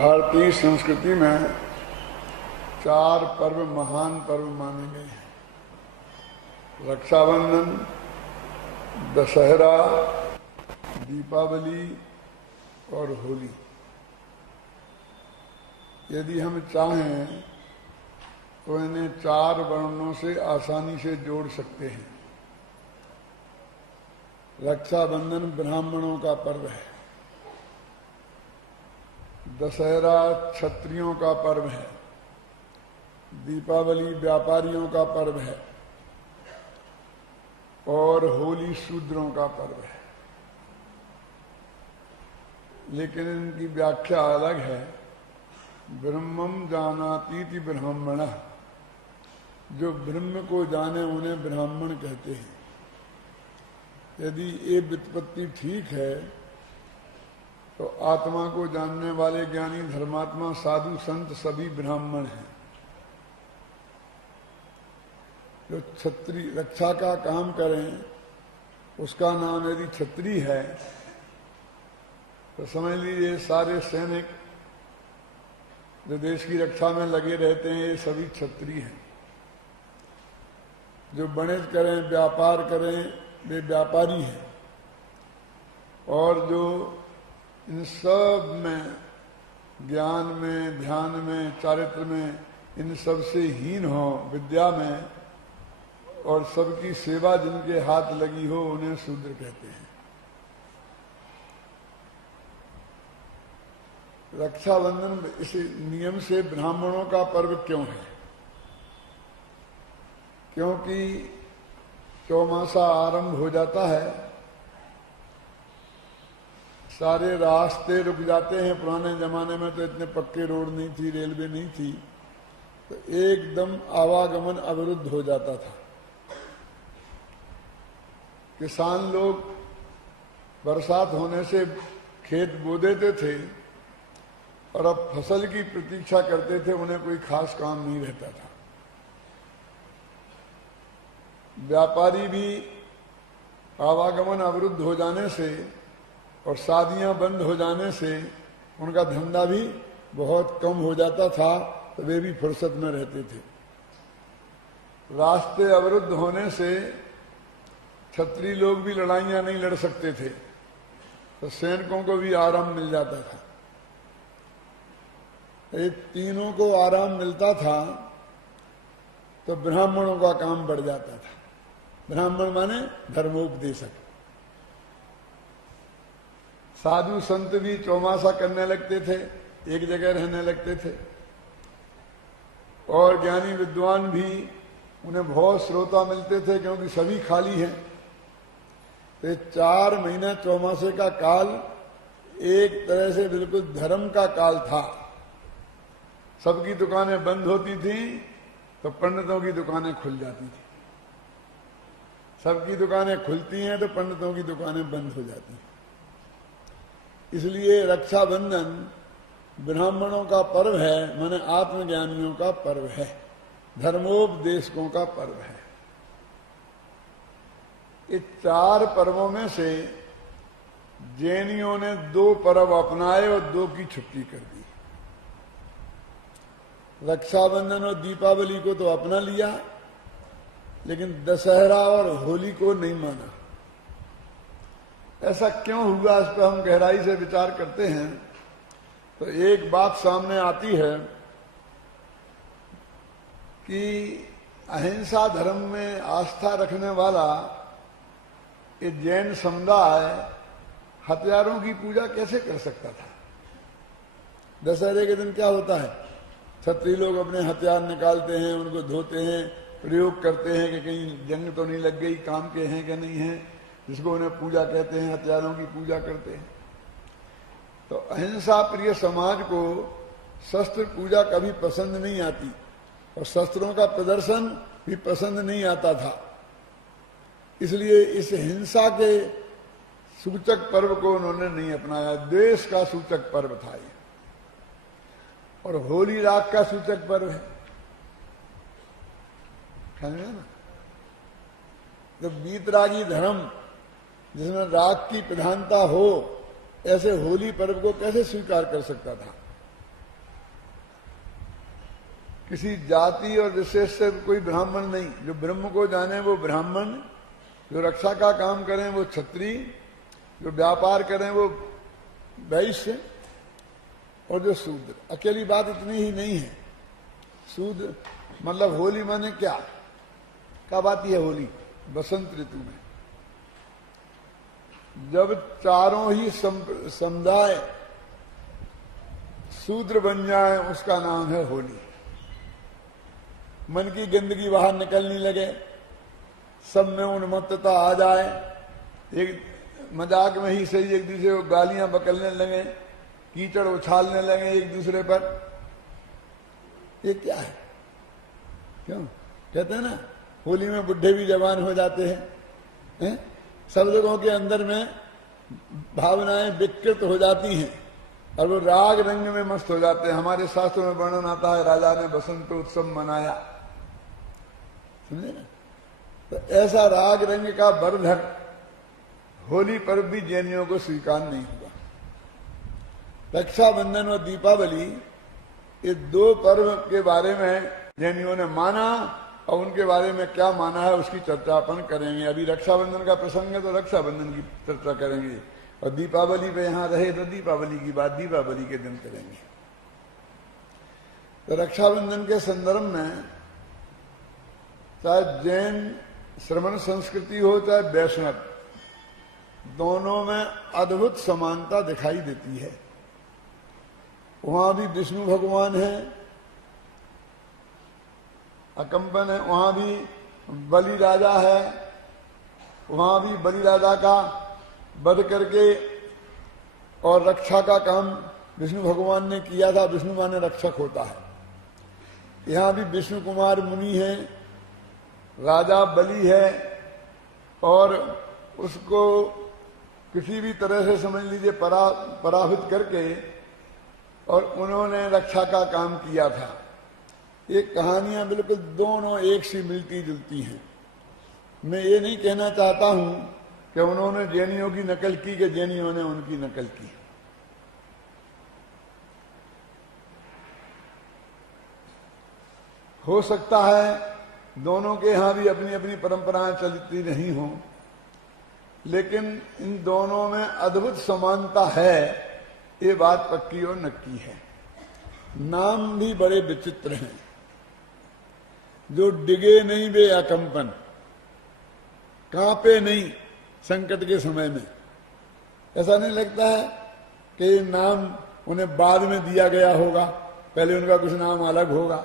भारतीय संस्कृति में 4 पर्व महान पर्व माने गए हैं। रक्षाबंधन, दशहरा, दीपावली और होली। यदि हम चाहें तो इन्हें 4 वर्णों से आसानी से जोड़ सकते हैं। रक्षाबंधन ब्राह्मणों का पर्व है, दशहरा क्षत्रियों का पर्व है, दीपावली व्यापारियों का पर्व है और होली शूद्रों का पर्व है। लेकिन इनकी व्याख्या अलग है। ब्रह्मम जानातीति ब्राह्मण, जो ब्रह्म को जाने उन्हें ब्राह्मण कहते हैं। यदि ये व्युत्पत्ति ठीक है तो आत्मा को जानने वाले ज्ञानी, धर्मात्मा, साधु, संत सभी ब्राह्मण हैं। जो क्षत्रिय रक्षा का काम करें उसका नाम यदि क्षत्रिय है तो समझ लीजिए सारे सैनिक जो देश की रक्षा में लगे रहते हैं ये सभी क्षत्रिय हैं। जो वाणिज्य करें, व्यापार करें, वे व्यापारी हैं। और जो इन सब में, ज्ञान में, ध्यान में, चारित्र में, इन सब से हीन हो, विद्या में, और सबकी सेवा जिनके हाथ लगी हो उन्हें शूद्र कहते हैं। रक्षाबंधन इस नियम से ब्राह्मणों का पर्व क्यों है? क्योंकि चौमासा आरंभ हो जाता है, सारे रास्ते रुक जाते हैं। पुराने जमाने में तो इतने पक्के रोड नहीं थी, रेलवे नहीं थी, तो एकदम आवागमन अवरुद्ध हो जाता था। किसान लोग बरसात होने से खेत बो देते थे और अब फसल की प्रतीक्षा करते थे, उन्हें कोई खास काम नहीं रहता था। व्यापारी भी आवागमन अवरुद्ध हो जाने से और शादियां बंद हो जाने से उनका धंधा भी बहुत कम हो जाता था, तो वे भी फुर्सत में रहते थे। रास्ते अवरुद्ध होने से क्षत्रिय लोग भी लड़ाइयां नहीं लड़ सकते थे, तो सैनिकों को भी आराम मिल जाता था। ये तीनों को आराम मिलता था तो ब्राह्मणों का काम बढ़ जाता था। ब्राह्मण माने धर्मोपदेशक। साधु संत भी चौमासा करने लगते थे, एक जगह रहने लगते थे, और ज्ञानी विद्वान भी, उन्हें बहुत श्रोता मिलते थे क्योंकि सभी खाली हैं। तो 4 महीना चौमासे का काल एक तरह से बिल्कुल धर्म का काल था। सबकी दुकानें बंद होती थी तो पंडितों की दुकानें खुल जाती थी। सबकी दुकानें खुलती हैं तो पंडितों की दुकानें बंद हो जाती हैं। इसलिए रक्षाबंधन ब्राह्मणों का पर्व है, माने आत्मज्ञानियों का पर्व है, धर्मोपदेशकों का पर्व है। इस 4 पर्वों में से जैनियों ने 2 पर्व अपनाए और 2 की छुट्टी कर दी। रक्षाबंधन और दीपावली को तो अपना लिया, लेकिन दशहरा और होली को नहीं माना। ऐसा क्यों हुआ, इस पर हम गहराई से विचार करते हैं तो एक बात सामने आती है कि अहिंसा धर्म में आस्था रखने वाला ये जैन समुदाय हथियारों की पूजा कैसे कर सकता था? दशहरे के दिन क्या होता है? क्षत्रिय लोग अपने हथियार निकालते हैं, उनको धोते हैं, प्रयोग करते हैं कि कहीं जंग तो नहीं लग गई, काम के हैं कि नहीं है, जिसको उन्हें पूजा कहते हैं, हथियारों की पूजा करते हैं। तो अहिंसा प्रिय समाज को शस्त्र पूजा कभी पसंद नहीं आती और शस्त्रों का प्रदर्शन भी पसंद नहीं आता था। इसलिए इस हिंसा के सूचक पर्व को उन्होंने नहीं अपनाया। द्वेष का सूचक पर्व था ये, और होली राग का सूचक पर्व है। समझे ना? तो वीतरागी धर्म जिसमें राग की प्रधानता हो, ऐसे होली पर्व को कैसे स्वीकार कर सकता था? किसी जाति और विशेष से कोई ब्राह्मण नहीं। जो ब्रह्म को जाने वो ब्राह्मण, जो रक्षा का काम करें वो क्षत्रिय, जो व्यापार करें वो वैश्य, और जो शूद्र। अकेली बात इतनी ही नहीं है। शूद्र मतलब होली माने क्या, कब आती है होली? बसंत ऋतु में, जब चारों ही समुदाय शूद्र बन जाए, उसका नाम है होली। मन की गंदगी बाहर निकलने लगे, सब में उन्मत्तता आ जाए, एक मजाक में ही सही एक दूसरे को गालियां बकलने लगे, कीचड़ उछालने लगे एक दूसरे पर। ये क्या है? क्यों कहते हैं ना, होली में बुढ़े भी जवान हो जाते हैं, सब लोगों के अंदर में भावनाएं विकृत हो जाती हैं और वो राग रंग में मस्त हो जाते हैं। हमारे शास्त्रों में वर्णन आता है, राजा ने बसंत उत्सव मनाया, समझे ना? तो ऐसा राग रंग का बरधर होली पर्व भी जैनियों को स्वीकार नहीं हुआ। रक्षाबंधन और दीपावली, ये दो पर्व के बारे में जैनियों ने माना, और उनके बारे में क्या माना है उसकी चर्चा अपन करेंगे। अभी रक्षाबंधन का प्रसंग है तो रक्षाबंधन की चर्चा करेंगे, और दीपावली पे यहां रहे तो दीपावली की बात दीपावली के दिन करेंगे। तो रक्षाबंधन के संदर्भ में चाहे जैन श्रमण संस्कृति हो चाहे वैष्णव, दोनों में अद्भुत समानता दिखाई देती है। वहां भी विष्णु भगवान है, अकंपन है, वहां भी बलि राजा है, वहां भी बलि राजा का वध करके और रक्षा का काम विष्णु भगवान ने किया था। विष्णु माने रक्षक होता है। यहां भी विष्णु कुमार मुनि है, राजा बलि है, और उसको किसी भी तरह से समझ लीजिए पराभूत करके और उन्होंने रक्षा का काम किया था। ये कहानियां बिल्कुल दोनों एक सी मिलती जुलती हैं। मैं ये नहीं कहना चाहता हूं कि उन्होंने जैनियों की नकल की कि जैनियों ने उनकी नकल की। हो सकता है दोनों के यहां भी अपनी अपनी परंपराएं चलती नहीं हों, लेकिन इन दोनों में अद्भुत समानता है, ये बात पक्की और नक्की है। नाम भी बड़े विचित्र हैं। जो डिगे नहीं वे अकंपन, कांपे नहीं संकट के समय में। ऐसा नहीं लगता है कि ये नाम उन्हें बाद में दिया गया होगा, पहले उनका कुछ नाम अलग होगा।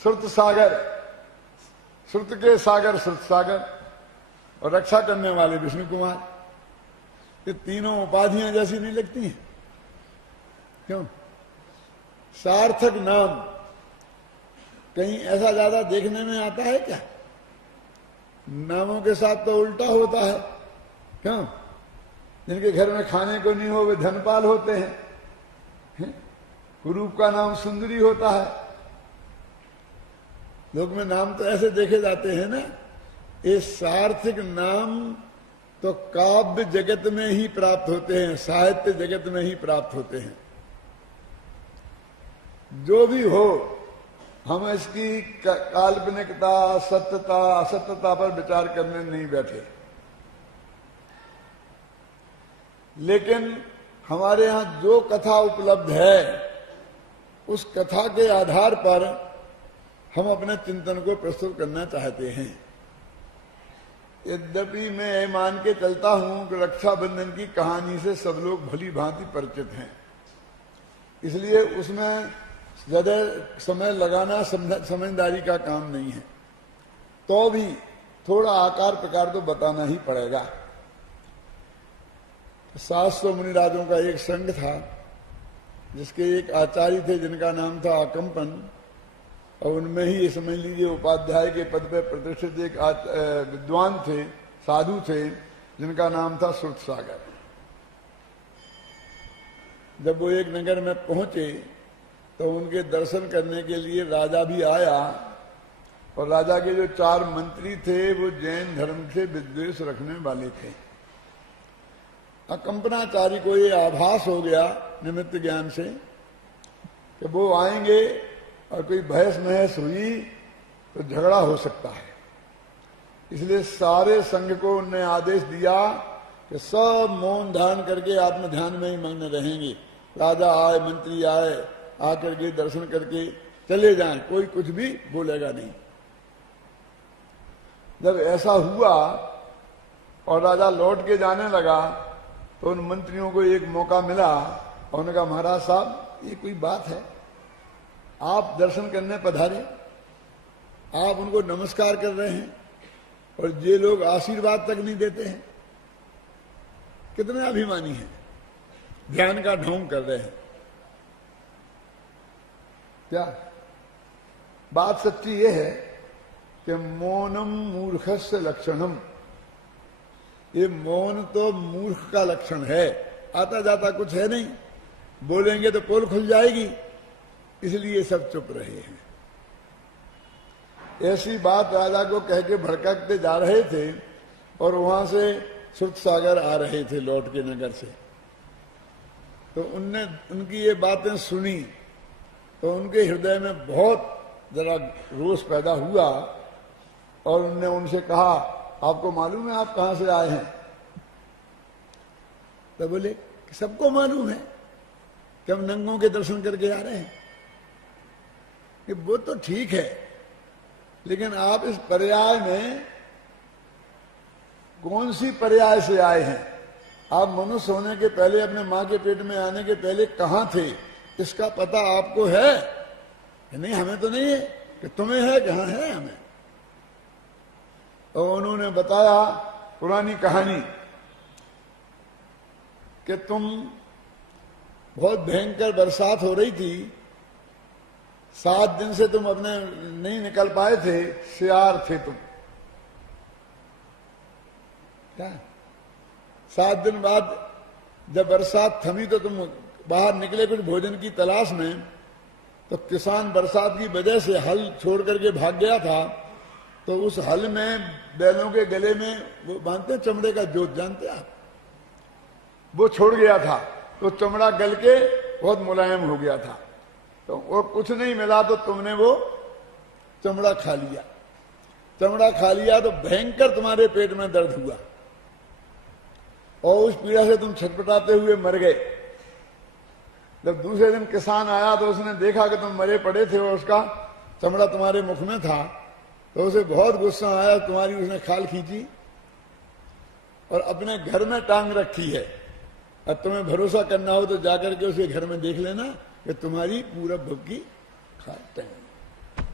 श्रुत सागर, श्रुत के सागर श्रुत सागर, और रक्षा करने वाले विष्णु कुमार, ये तीनों उपाधियां जैसी नहीं लगती हैं? क्यों? सार्थक नाम कहीं ऐसा ज्यादा देखने में आता है क्या? नामों के साथ तो उल्टा होता है। क्यों? जिनके घर में खाने को नहीं हो वे धनपाल होते हैं। कुरूप का नाम सुंदरी होता है। लोग में नाम तो ऐसे देखे जाते हैं ना। ये सार्थक नाम तो काव्य जगत में ही प्राप्त होते हैं, साहित्य जगत में ही प्राप्त होते हैं। जो भी हो, हम इसकी काल्पनिकता, सत्यता, असत्यता पर विचार करने नहीं बैठे, लेकिन हमारे यहां जो कथा उपलब्ध है उस कथा के आधार पर हम अपने चिंतन को प्रस्तुत करना चाहते हैं। यद्यपि मैं ये मान के चलता हूं कि रक्षाबंधन की कहानी से सब लोग भली भांति परिचित हैं, इसलिए उसमें ज्यादा समय लगाना समझदारी का काम नहीं है। तो भी थोड़ा आकार प्रकार तो बताना ही पड़ेगा। 700 मुनिराजों का एक संघ था, जिसके एक आचार्य थे जिनका नाम था अकंपन, और उनमें ही ये समझ लीजिए उपाध्याय के पद पर प्रतिष्ठित एक विद्वान थे, साधु थे, जिनका नाम था श्रुत सागर। जब वो एक नगर में पहुंचे तो उनके दर्शन करने के लिए राजा भी आया, और राजा के जो 4 मंत्री थे वो जैन धर्म से विद्वेष रखने वाले थे। अकंपनाचारी को ये आभास हो गया निमित्त ज्ञान से कि वो आएंगे और कोई बहस महस हुई तो झगड़ा हो सकता है। इसलिए सारे संघ को उनने आदेश दिया कि सब मौन धारण करके आत्म ध्यान में ही मग्न रहेंगे। राजा आए, मंत्री आए, आकर के दर्शन करके चले जाएं, कोई कुछ भी बोलेगा नहीं। जब ऐसा हुआ और राजा लौट के जाने लगा तो उन मंत्रियों को एक मौका मिला और उन्होंने कहा, महाराज साहब ये कोई बात है, आप दर्शन करने पधारे, आप उनको नमस्कार कर रहे हैं और ये लोग आशीर्वाद तक नहीं देते हैं, कितने अभिमानी हैं, ध्यान का ढोंग कर रहे हैं। क्या बात सच्ची ये है कि मौनम मूर्खस्य लक्षणम, ये मौन तो मूर्ख का लक्षण है, आता जाता कुछ है नहीं, बोलेंगे तो पोल खुल जाएगी, इसलिए सब चुप रहे हैं। ऐसी बात राजा को कह के भड़कते जा रहे थे और वहां से सुरसागर आ रहे थे लौट के नगर से, तो उनने उनकी ये बातें सुनी तो उनके हृदय में बहुत जरा रोष पैदा हुआ और उनने उनसे कहा, आपको मालूम है आप कहां से आए हैं? तो बोले सबको मालूम है कि हम नंगों के दर्शन करके आ रहे हैं। कि वो तो ठीक है, लेकिन आप इस पर्याय में कौन सी पर्याय से आए हैं? आप मनुष्य होने के पहले, अपने मां के पेट में आने के पहले कहां थे, इसका पता आपको है? नहीं, हमें तो नहीं है। कि तुम्हें है? कहां है हमें? और उन्होंने बताया पुरानी कहानी कि तुम बहुत भयंकर बरसात हो रही थी, 7 दिन से तुम अपने नहीं निकल पाए थे, सियार थे तुम। क्या 7 दिन बाद जब बरसात थमी तो तुम बाहर निकले कुछ भोजन की तलाश में, तो किसान बरसात की वजह से हल छोड़ करके भाग गया था, तो उस हल में बैलों के गले में वो बांधते हैं चमड़े का जोत, जानते आप, वो छोड़ गया था, तो चमड़ा गल के बहुत मुलायम हो गया था, तो वो कुछ नहीं मिला तो तुमने वो चमड़ा खा लिया। चमड़ा खा लिया तो भयंकर तुम्हारे पेट में दर्द हुआ और उस पीड़ा से तुम छटपटाते हुए मर गए। जब दूसरे दिन किसान आया तो उसने देखा कि तुम मरे पड़े थे और उसका चमड़ा तुम्हारे मुख में था, तो उसे बहुत गुस्सा आया, तुम्हारी उसने खाल खींची और अपने घर में टांग रखी है। अब तुम्हें भरोसा करना हो तो जाकर के उसके घर में देख लेना कि तुम्हारी पूरब भव की खाते हैं।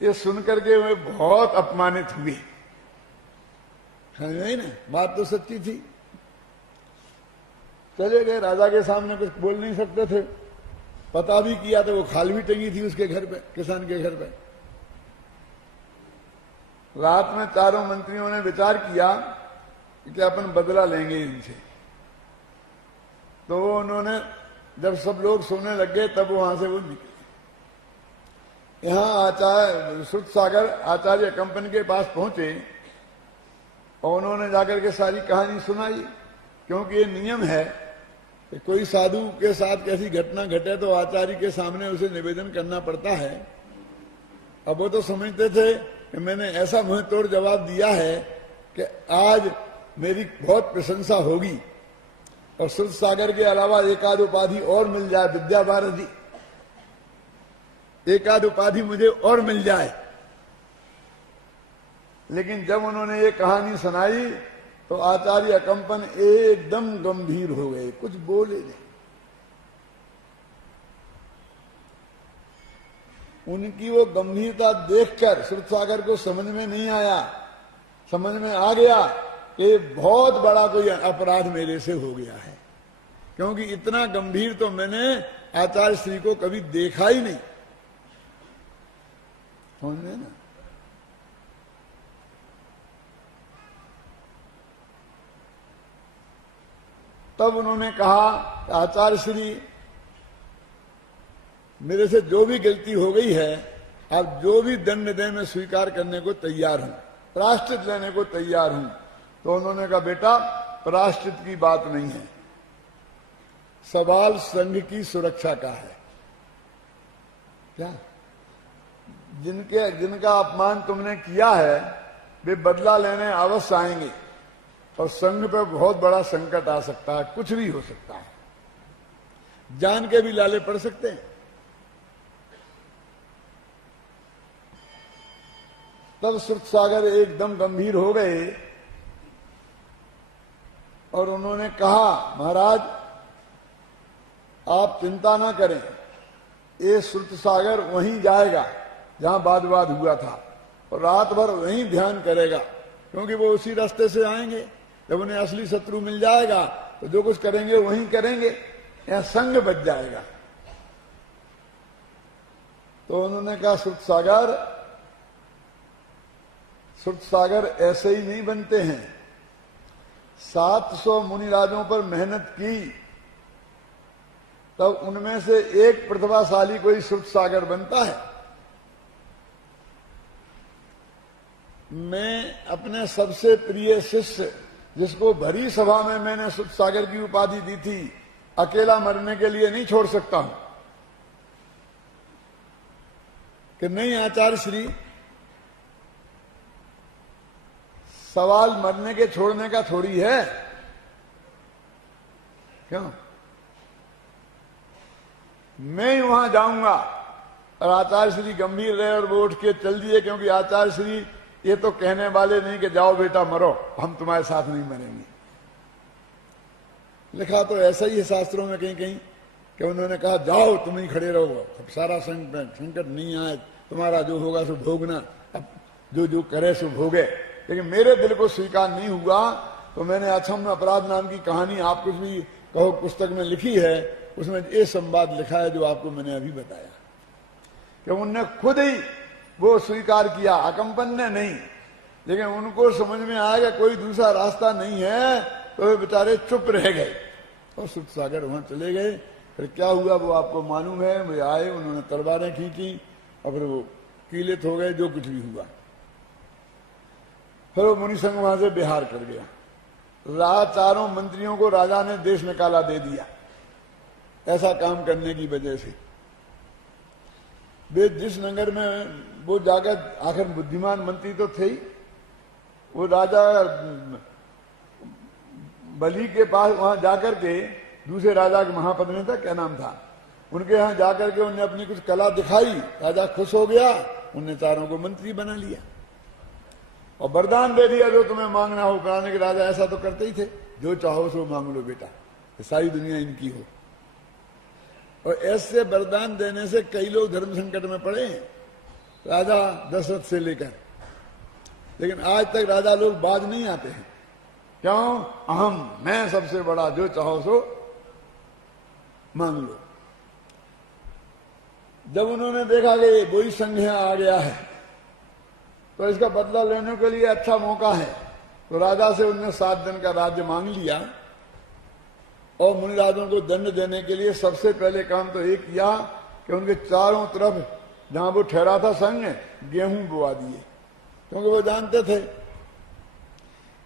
ये सुनकर के वे बहुत अपमानित हुए। नहीं ना, बात तो सच्ची थी। चले गए, राजा के सामने कुछ बोल नहीं सकते थे, पता भी किया तो वो खाल भी टंगी थी उसके घर पे, किसान के घर पे। रात में चारों मंत्रियों ने विचार किया कि अपन बदला लेंगे इनसे, तो उन्होंने जब सब लोग सोने लग गए तब वहां से वो निकले। यहां आचार्य सुरसागर आचार्य कंपनी के पास पहुंचे और उन्होंने जाकर के सारी कहानी सुनाई, क्योंकि ये नियम है कि कोई साधु के साथ कैसी घटना घटे तो आचार्य के सामने उसे निवेदन करना पड़ता है। अब वो तो समझते थे कि मैंने ऐसा मुंह तोड़ जवाब दिया है कि आज मेरी बहुत प्रशंसा होगी और सुरसागर के अलावा एक आध उपाधि और मिल जाए, विद्या भारती एक आध उपाधि मुझे और मिल जाए। लेकिन जब उन्होंने ये कहानी सुनाई तो आचार्य कंपन एकदम गंभीर हो गए, कुछ बोले नहीं। उनकी वो गंभीरता देखकर सुरसागर को समझ में नहीं आया, समझ में आ गया कि बहुत बड़ा कोई अपराध मेरे से हो गया है, क्योंकि इतना गंभीर तो मैंने आचार्य श्री को कभी देखा ही नहीं। समझे ना? तब उन्होंने कहा, आचार्य श्री मेरे से जो भी गलती हो गई है, आप जो भी दंड दें मैं स्वीकार करने को तैयार हूं, प्रायश्चित लेने को तैयार हूं। तो उन्होंने कहा, बेटा प्रायश्चित की बात नहीं है, सवाल संघ की सुरक्षा का है। क्या जिनका अपमान तुमने किया है वे बदला लेने अवश्य आएंगे और संघ पर बहुत बड़ा संकट आ सकता है, कुछ भी हो सकता है, जान के भी लाले पड़ सकते हैं। तब श्रुतसागर एकदम गंभीर हो गए और उन्होंने कहा, महाराज आप चिंता ना करें, ये श्रुतसागर वहीं जाएगा जहां वाद विवाद हुआ था और रात भर वहीं ध्यान करेगा, क्योंकि वो उसी रास्ते से आएंगे। जब उन्हें असली शत्रु मिल जाएगा तो जो कुछ करेंगे वहीं करेंगे, यहां संग बच जाएगा। तो उन्होंने कहा, श्रुतसागर ऐसे ही नहीं बनते हैं। 700 मुनिराजों पर मेहनत की तब उनमें से एक प्रतिभाशाली कोई श्रुतसागर बनता है। मैं अपने सबसे प्रिय शिष्य, जिसको भरी सभा में मैंने श्रुतसागर की उपाधि दी थी, अकेला मरने के लिए नहीं छोड़ सकता हूं कि नहीं आचार्य श्री, सवाल मरने के छोड़ने का थोड़ी है। क्यों? मैं ही वहां जाऊंगा और आचार्य श्री गंभीर रहे और वो उठ के चल दिए, क्योंकि आचार्य श्री ये तो कहने वाले नहीं कि जाओ बेटा मरो, हम तुम्हारे साथ नहीं मरेंगे। लिखा तो ऐसा ही है शास्त्रों में कहीं कहीं कि उन्होंने कहा जाओ तुम ही खड़े रहो, अब सारा संकट नहीं आए, तुम्हारा जो होगा सो भोगना, अब जो जो करे सो भोगे। लेकिन मेरे दिल को स्वीकार नहीं हुआ तो मैंने अक्षम अपराध नाम की कहानी, आप कुछ भी कहो पुस्तक में लिखी है, उसमें ये संवाद लिखा है जो आपको मैंने अभी बताया कि उनने खुद ही वो स्वीकार किया, अकंपन ने नहीं। लेकिन उनको समझ में आया कोई दूसरा रास्ता नहीं है तो वे बेचारे चुप रह गए और श्रुतसागर वहां चले गए। फिर क्या हुआ वो आपको मालूम है। वे आए, उन्होंने तलवारें खींची और फिर वो कीलित हो गए, जो कुछ भी हुआ। फिर वो मुनि संघ वहां से बिहार कर गया। चारों मंत्रियों को राजा ने देश निकाला दे दिया, ऐसा काम करने की वजह से। वे जिस नगर में वो जाकर, आखिर बुद्धिमान मंत्री तो थे ही, वो राजा बलि के पास वहां जाकर के, दूसरे राजा के महापद में था, क्या नाम था, उनके यहां जाकर के उन्हें अपनी कुछ कला दिखाई। राजा खुश हो गया, उन्हें चारों को मंत्री बना लिया और वरदान दे दिया, जो तुम्हें मांगना हो कराने के। राजा ऐसा तो करते ही थे, जो चाहो सो मांग लो बेटा, सारी दुनिया इनकी हो। और ऐसे वरदान देने से कई लोग धर्म संकट में पड़े हैं, राजा दशरथ से लेकर। लेकिन आज तक राजा लोग बाज नहीं आते हैं। क्यों? अहम, मैं सबसे बड़ा, जो चाहो सो मांग लो। जब उन्होंने देखा कि वही संघ आ गया है तो इसका बदला लेने के लिए अच्छा मौका है, तो राजा से उन्होंने 7 दिन का राज्य मांग लिया। और मुनिराजों को दंड देने के लिए सबसे पहले काम तो एक किया कि उनके चारों तरफ जहां वो ठहरा था संघ, गेहूं बोआ दिए, क्योंकि वो जानते थे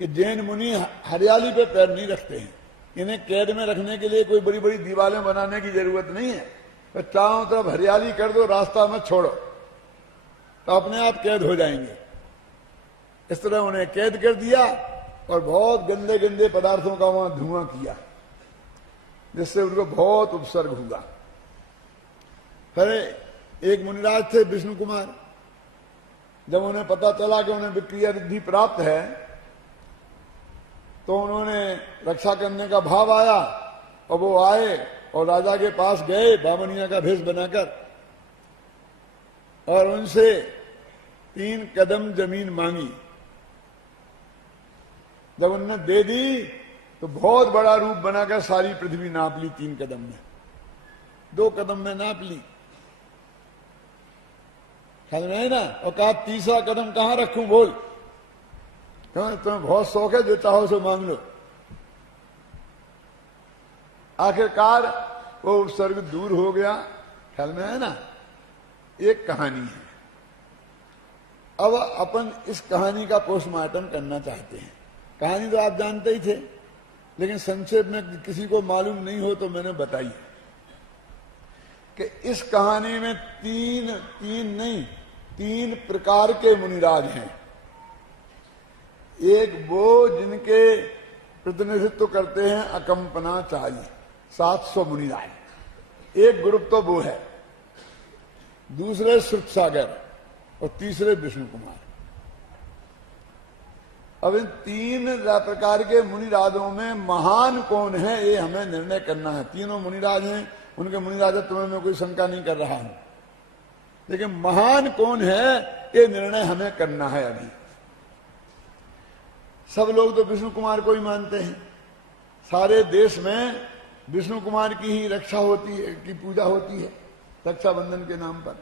कि जैन मुनि हरियाली पे पैर नहीं रखते हैं। इन्हें कैद में रखने के लिए कोई बड़ी बड़ी दीवारें बनाने की जरूरत नहीं है, तो चारों तरफ हरियाली कर दो, रास्ता मत छोड़ो, तो अपने आप कैद हो जाएंगे। इस तरह उन्हें कैद कर दिया और बहुत गंदे गंदे पदार्थों का वहां धुआं किया, जिससे उनको बहुत उपसर्ग हुआ। फिर एक मुनिराज थे विष्णु कुमार, जब उन्हें पता चला कि उन्हें विक्रिया रिद्धि प्राप्त है तो उन्होंने रक्षा करने का भाव आया और वो आए और राजा के पास गए बामनिया का भेष बनाकर और उनसे 3 कदम जमीन मांगी। जब उन्होंने दे दी तो बहुत बड़ा रूप बनाकर सारी पृथ्वी नाप ली 3 कदम में, 2 कदम में नाप ली, ख्याल में है ना। और कहा 3रा कदम कहां रखूं, बोल, तुम्हें बहुत शौक है, जो चाहो सो मांग लो। आखिरकार वो उपसर्ग दूर हो गया, ख्याल में है ना। एक कहानी है। अब अपन इस कहानी का पोस्टमार्टम करना चाहते हैं। कहानी तो आप जानते ही थे लेकिन संक्षेप में किसी को मालूम नहीं हो तो मैंने बताई कि इस कहानी में तीन प्रकार के मुनिराज हैं। एक वो जिनके प्रतिनिधित्व करते हैं अकंपनाचारी 700 मुनिराज, एक ग्रुप तो वो है, दूसरे श्रुतसागर और तीसरे विष्णु कुमार। अब इन तीन प्रकार के मुनिराजों में महान कौन है ये हमें निर्णय करना है। तीनों मुनिराज हैं, उनके मुनिराजत्व में मैं कोई शंका नहीं कर रहा हूं, लेकिन महान कौन है ये निर्णय हमें करना है। अभी सब लोग तो विष्णु कुमार को ही मानते हैं, सारे देश में विष्णु कुमार की ही रक्षा होती है, की पूजा होती है रक्षाबंधन के नाम पर।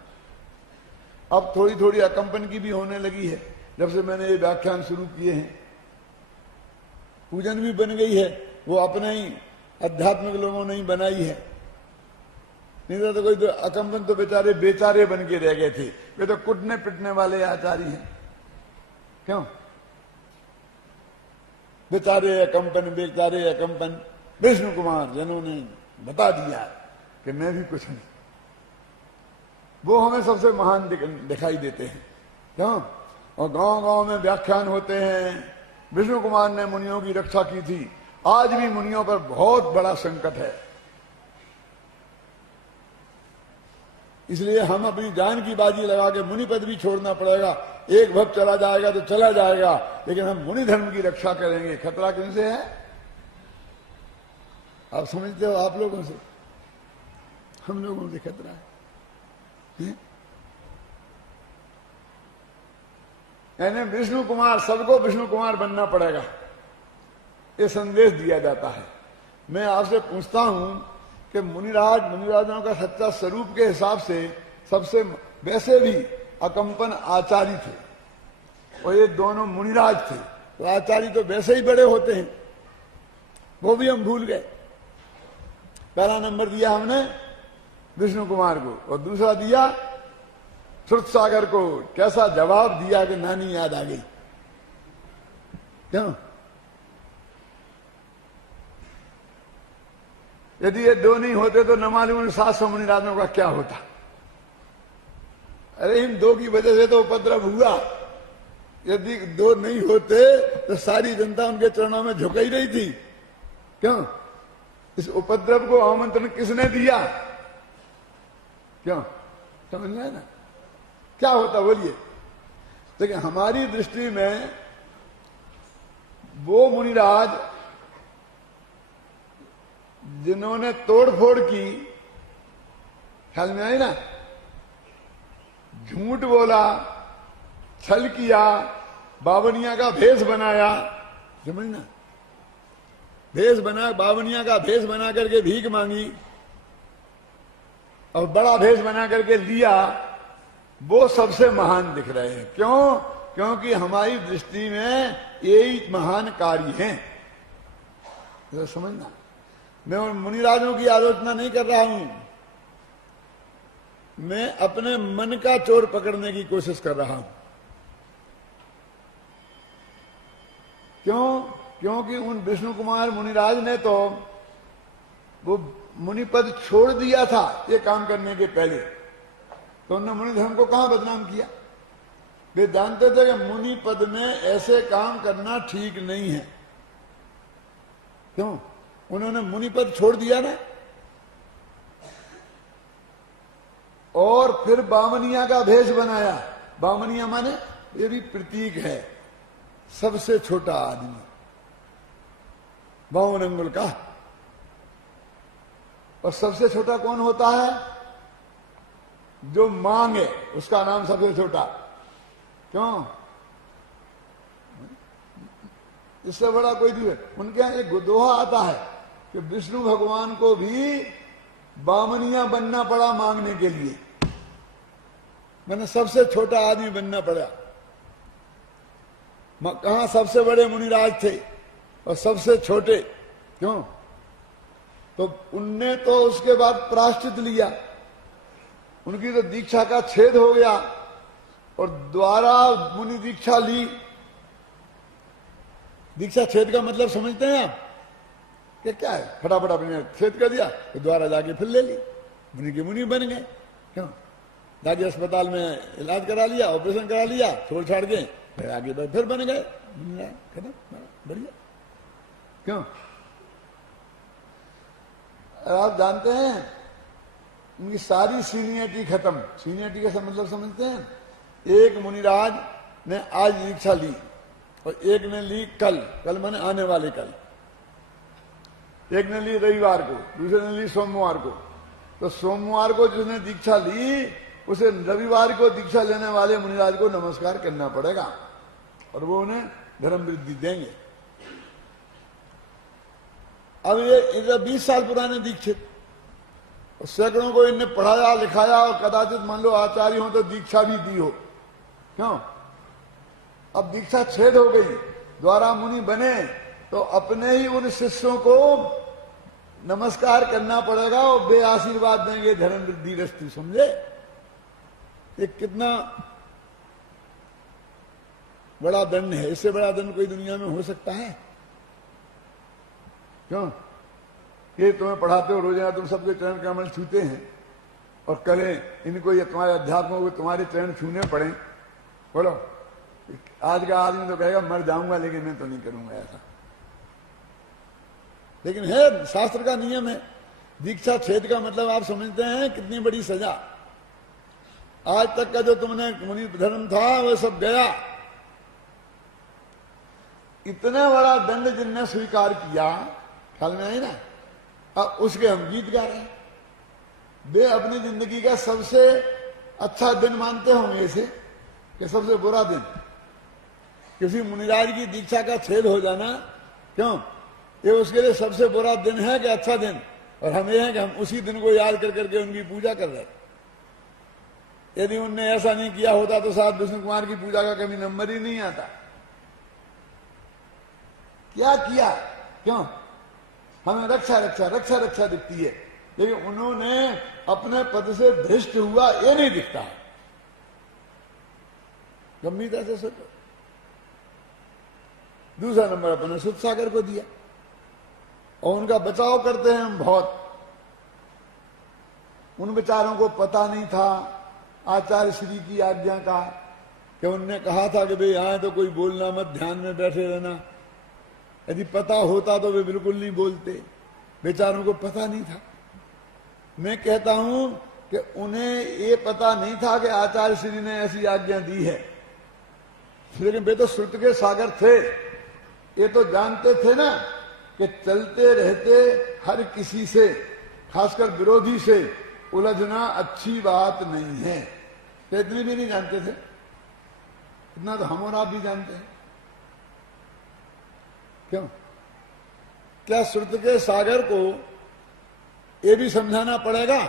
अब थोड़ी थोड़ी अकंपन की भी होने लगी है, जब से मैंने ये व्याख्यान शुरू किए हैं। पूजन भी बन गई है, वो अपने ही आध्यात्मिक लोगों ने ही बनाई है, नहीं तो कोई तो अकंपन तो बेचारे बन के रह गए थे। वे तो कुटने पिटने वाले आचार्य हैं, क्यों बेचारे अकंपन। विष्णु कुमार जिन्होंने बता दिया कि मैं भी कुछ नहीं, वो हमें सबसे महान दिखाई देते हैं, क्यों? और गांव-गांव में व्याख्यान होते हैं, विष्णु कुमार ने मुनियों की रक्षा की थी। आज भी मुनियों पर बहुत बड़ा संकट है, इसलिए हम अपनी जान की बाजी लगा के मुनि पद भी छोड़ना पड़ेगा। एक भक्त चला जाएगा तो चला जाएगा, लेकिन हम मुनि धर्म की रक्षा करेंगे। खतरा किनसे है आप समझते हो? आप लोगों से, हम लोगों से खतरा है। यानी विष्णु कुमार, सबको विष्णु कुमार बनना पड़ेगा, ये संदेश दिया जाता है। मैं आपसे पूछता हूं कि मुनिराजों का सच्चा स्वरूप के हिसाब से सबसे वैसे भी अकंपन आचार्य थे, और ये दोनों मुनिराज थे, तो आचार्य तो वैसे ही बड़े होते हैं, वो भी हम भूल गए। पहला नंबर दिया हमने विष्णु कुमार को, और दूसरा दिया श्रुतसागर को। कैसा जवाब दिया कि नानी याद आ गई, क्यों? यदि ये दो नहीं होते तो न मालूम 700 मुनिराजों का क्या होता। अरे इन दो की वजह से तो उपद्रव हुआ, यदि दो नहीं होते तो सारी जनता उनके चरणों में झुक ही रही थी, क्यों? इस उपद्रव को आमंत्रण किसने दिया, क्यों? समझ में ना क्या होता, बोलिए। लेकिन हमारी दृष्टि में वो मुनिराज जिन्होंने तोड़फोड़ की, ख्याल में आई ना, झूठ बोला, छल किया, बावनिया का भेष बनाया, समझना, बावनिया का भेष बना करके भीख मांगी और बड़ा भेष बना करके लिया, वो सबसे महान दिख रहे हैं। क्यों? क्योंकि हमारी दृष्टि में यही महान कार्य हैं। तो समझना, मैं उन मुनिराजों की आलोचना नहीं कर रहा हूं, मैं अपने मन का चोर पकड़ने की कोशिश कर रहा हूं। क्यों? क्योंकि उन विष्णु कुमार मुनिराज ने तो वो मुनि पद छोड़ दिया था ये काम करने के पहले, तो उन्होंने मुनि धर्म को कहां बदनाम किया। वे जानते थे कि मुनि पद में ऐसे काम करना ठीक नहीं है, क्यों? उन्होंने मुनि पद छोड़ दिया ना, और फिर बामनिया का भेष बनाया। बामनिया माने ये भी प्रतीक है, सबसे छोटा आदमी, 52 अंगुल का। और सबसे छोटा कौन होता है? जो मांगे उसका नाम सबसे छोटा, क्यों? इससे बड़ा कोई नहीं है। उनके यहां एक दोहा आता है कि विष्णु भगवान को भी बामनिया बनना पड़ा मांगने के लिए, मैंने सबसे छोटा आदमी बनना पड़ा। कहां सबसे बड़े मुनिराज थे और सबसे छोटे, क्यों? तो उनने तो उसके बाद प्रायश्चित लिया, उनकी तो दीक्षा का छेद हो गया और द्वारा मुनि दीक्षा ली। दीक्षा छेद का मतलब समझते हैं आप? कि क्या है, फटाफट अपने छेद कर दिया तो द्वारा जाके फिर ले ली, मुनि के मुनि बन गए। क्यों? जाके अस्पताल में इलाज करा लिया, ऑपरेशन करा लिया, छोड़ छाड़ के फिर आगे फिर बन गए, खत्म, बढ़िया। क्यों? आप जानते हैं उनकी सारी सीनियरिटी खत्म। सीनियरिटी का मतलब समझते हैं? एक मुनिराज ने आज दीक्षा ली और एक ने ली कल माने आने वाले कल, एक ने ली रविवार को, दूसरे ने ली सोमवार को। तो सोमवार को जिसने दीक्षा ली उसे रविवार को दीक्षा लेने वाले मुनिराज को नमस्कार करना पड़ेगा और वो उन्हें धर्म वृद्धि देंगे। अब ये 20 साल पुराने दीक्षित, सैकड़ों को इनने पढ़ाया लिखाया और कदाचित मान लो आचार्य हो तो दीक्षा भी दी हो। क्यों? अब दीक्षा छेद हो गई, द्वारा मुनि बने, तो अपने ही उन शिष्यों को नमस्कार करना पड़ेगा और वे आशीर्वाद देंगे धर्म वृद्धि रस्तु। समझे? ये कितना बड़ा दंड है। इससे बड़ा दंड कोई दुनिया में हो सकता है? क्यों? ये तुम्हें पढ़ाते हो रोजाना, तुम सबके चरण कमल छूते हैं और करें इनको, ये तुम्हारे अध्यात्मों को तुम्हारे चरण छूने पड़े। बोलो, आज का आदमी तो कहेगा मर जाऊंगा लेकिन मैं तो नहीं करूंगा ऐसा। लेकिन है, शास्त्र का नियम है। दीक्षा छेद का मतलब आप समझते हैं कितनी बड़ी सजा। आज तक का जो तुमने मुनि धर्म था वह सब गया। इतना बड़ा दंड जिनने स्वीकार किया, ख्याल में आई ना? अब उसके हम गीत गा रहे हैं। वे अपनी जिंदगी का सबसे अच्छा दिन मानते होंगे इसे कि सबसे बुरा दिन। किसी मुनिराज की दीक्षा का छेद हो जाना, क्यों? ये उसके लिए सबसे बुरा दिन है कि अच्छा दिन? और हम ये हैं कि हम उसी दिन को याद कर करके उनकी पूजा कर रहे। यदि उनने ऐसा नहीं किया होता तो साहब विष्णु कुमार की पूजा का कभी नंबर ही नहीं आता। क्या किया? क्यों? हमें रक्षा रक्षा रक्षा रक्षा दिखती है, लेकिन उन्होंने अपने पद से भ्रष्ट हुआ ये नहीं दिखता है। गंभीरता से सोचो। दूसरा नंबर अपने सुध सागर को दिया और उनका बचाव करते हैं हम बहुत। उन बेचारों को पता नहीं था आचार्य श्री की आज्ञा का कि उनने कहा था कि भाई यहां तो कोई बोलना मत, ध्यान में बैठे रहना। यदि पता होता तो वे बिल्कुल नहीं बोलते। बेचारों को पता नहीं था। मैं कहता हूं कि उन्हें ये पता नहीं था कि आचार्य श्री ने ऐसी आज्ञा दी है, लेकिन वे तो श्रुत के सागर थे। ये तो जानते थे ना कि चलते रहते हर किसी से, खासकर विरोधी से उलझना अच्छी बात नहीं है। तो इतनी भी नहीं जानते थे, इतना तो हम और आप भी जानते हैं। क्यों? क्या श्रुत के सागर को ये भी समझाना पड़ेगा?